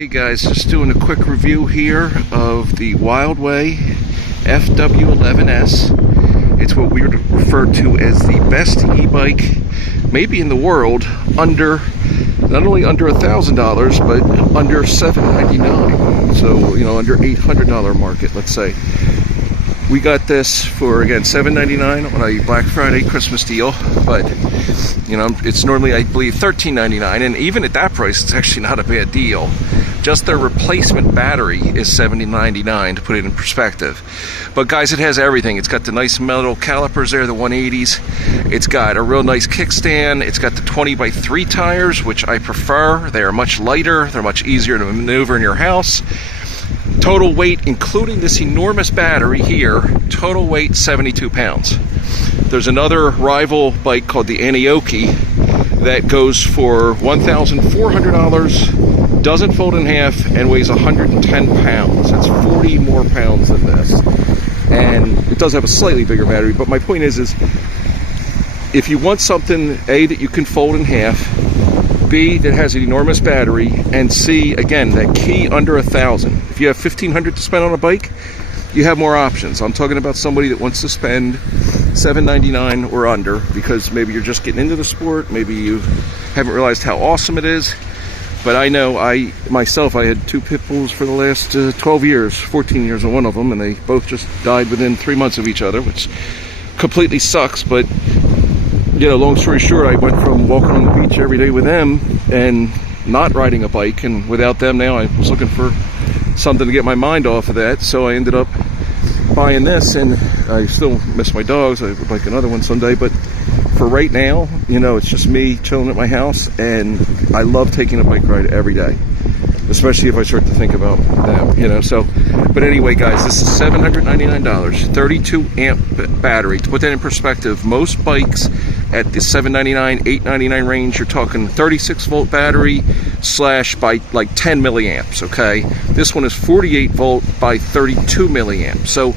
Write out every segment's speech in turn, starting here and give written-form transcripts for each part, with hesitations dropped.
Hey guys, just doing a quick review here of the WILDEWAY FW11S. It's what we would refer to as the best e-bike maybe in the world, under not only under $1,000 but under $799. So, you know, under $800 market, let's say. We got this for, again, $799 on a Black Friday Christmas deal, but you know, it's normally, I believe, $13.99, and even at that price, it's actually not a bad deal. Just their replacement battery is $70.99 to put it in perspective. But guys, it has everything. It's got the nice metal calipers there, the 180s. It's got a real nice kickstand. It's got the 20x3 tires, which I prefer. They are much lighter. They're much easier to maneuver in your house. Total weight, including this enormous battery here, total weight 72 pounds. There's another rival bike called the Anioki that goes for $1,400, doesn't fold in half, and weighs 110 pounds. That's 40 more pounds than this. And it does have a slightly bigger battery, but my point is if you want something, A, that you can fold in half, B, that has an enormous battery, and C, again, that key under $1,000. If you have $1,500 to spend on a bike, you have more options. I'm talking about somebody that wants to spend $799 or under, because maybe you're just getting into the sport, maybe you haven't realized how awesome it is. But I know, I had two pit bulls for the last 12 years, 14 years on one of them, and they both just died within 3 months of each other, which completely sucks. But you know, long story short, I went from walking on the beach every day with them and not riding a bike, and without them now I was looking for something to get my mind off of that. So I ended up buying this, and I still miss my dogs. I would like another one someday, but for right now, you know, it's just me chilling at my house, and I love taking a bike ride every day, especially if I start to think about them, you know. So, but anyway, guys, this is $799, 32 amp battery. To put that in perspective, most bikes at the $799, $899 range, you're talking 36 volt battery slash by like 10 milliamps, okay? This one is 48 volt by 32 milliamps. So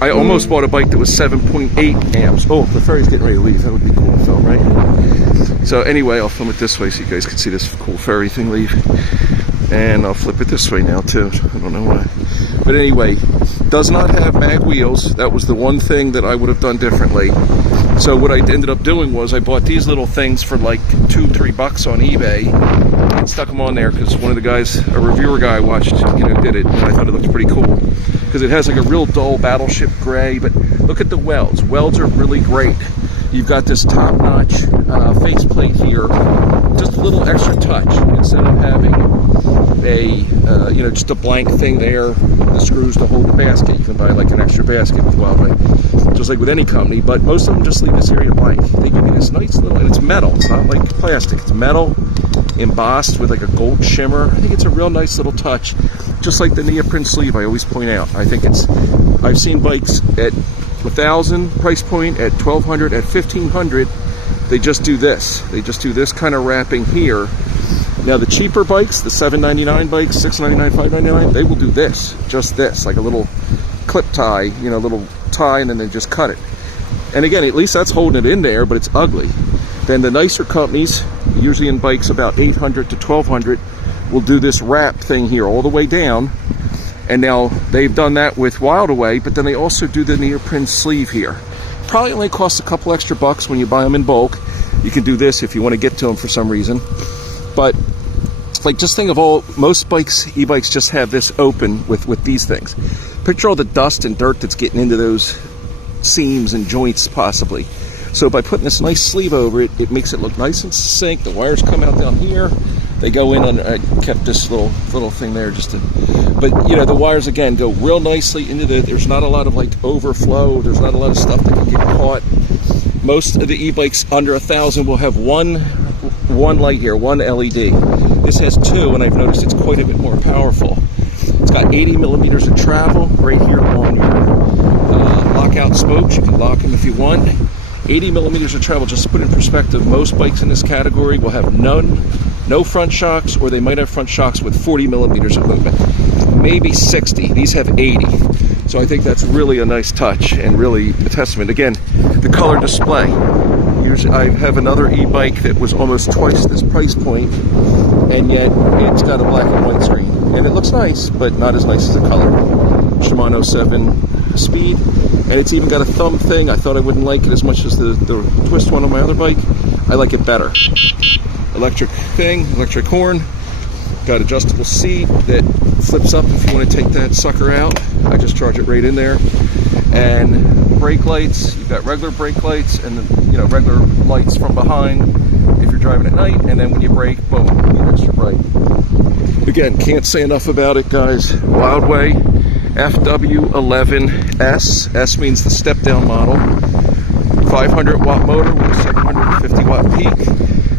I almost bought a bike that was 7.8 amps. Oh, the ferry's getting ready to leave. That would be cool to film, right? So anyway, I'll film it this way so you guys can see this cool ferry thing leave. And I'll flip it this way now too. I don't know why. But anyway, does not have mag wheels. That was the one thing that I would have done differently. So what I ended up doing was I bought these little things for like $2-3 on eBay and stuck them on there because one of the guys, a reviewer guy I watched, you know, did it, and I thought it looked pretty cool because it has like a real dull battleship gray. But look at the welds. Welds are really great. You've got this top-notch faceplate here, just a little extra touch instead of having a you know, just a blank thing there, the screws to hold the basket. You can buy like an extra basket with WILDEWAY, just like with any company, but most of them just leave this area blank. They give you this nice little, and it's metal, it's not like plastic, it's metal embossed with like a gold shimmer. I think it's a real nice little touch, just like the neoprene sleeve I always point out. I think it's, I've seen bikes at $1,000 price point, at $1,200, at $1,500, they just do this. They just do this kind of wrapping here. Now the cheaper bikes, the $799 bikes, $699, $599, they will do this, just this, like a little clip tie, you know, little tie, and then they just cut it. And again, at least that's holding it in there, but it's ugly. Then the nicer companies, usually in bikes about $800 to $1,200, will do this wrap thing here all the way down. And now they've done that with WILDEWAY, but then they also do the neoprene sleeve here. Probably only costs a couple extra bucks when you buy them in bulk. You can do this if you want to get to them for some reason. But like, just think of most bikes, e-bikes just have this open with these things. Picture all the dust and dirt that's getting into those seams and joints possibly. So by putting this nice sleeve over it, it makes it look nice and succinct. The wires come out down here. They go in, and I kept this little thing there just to, but you know, the wires again go real nicely into there's not a lot of like overflow. There's not a lot of stuff that can get caught. Most of the e-bikes under $1,000 will have one light here, one LED. This has two, and I've noticed it's quite a bit more powerful. It's got 80 millimeters of travel right here on your lockout spokes. You can lock them if you want. 80 millimeters of travel. Just to put in perspective, most bikes in this category will have no front shocks, or they might have front shocks with 40 millimeters of movement. Maybe 60. These have 80. So I think that's really a nice touch and really a testament. Again, the color display. I have another e-bike that was almost twice this price point, and yet it's got a black and white screen. and it looks nice, but not as nice as the color. Shimano 7 speed, and it's even got a thumb thing. I thought I wouldn't like it as much as the twist one on my other bike. I like it better. Electric thing, electric horn, got adjustable seat that flips up if you want to take that sucker out. I just charge it right in there. And brake lights, you've got regular brake lights and then, regular lights from behind if you're driving at night, and then when you brake, boom, you extra bright. Again, can't say enough about it, guys. WILDEWAY FW11S. S means the step down model. 500 watt motor with a 750 watt peak,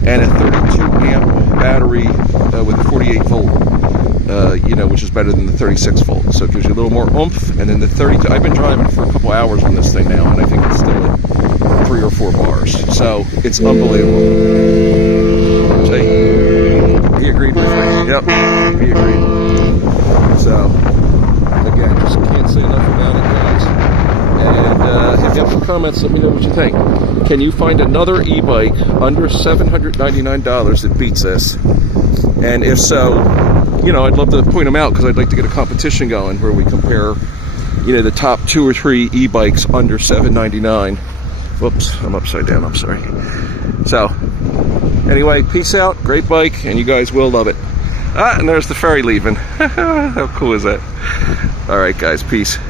and a 32 amp battery with a 48 volt, which is better than the 36 volt. So it gives you a little more oomph. And then the 32, I've been driving for a couple hours on this thing now, and I think it's still at 3 or 4 bars. So it's unbelievable. See? He agreed with me. Yep, he agreed. So, again, just can't say enough about it, guys. And if you have some comments, let me know what you think. Can you find another e-bike under $799 that beats this? And if so, I'd love to point them out, because I'd like to get a competition going where we compare, the top 2 or 3 e-bikes under $799. Whoops, I'm upside down, I'm sorry. So, anyway, peace out, great bike, and you guys will love it. And there's the ferry leaving. How cool is that? All right, guys, peace.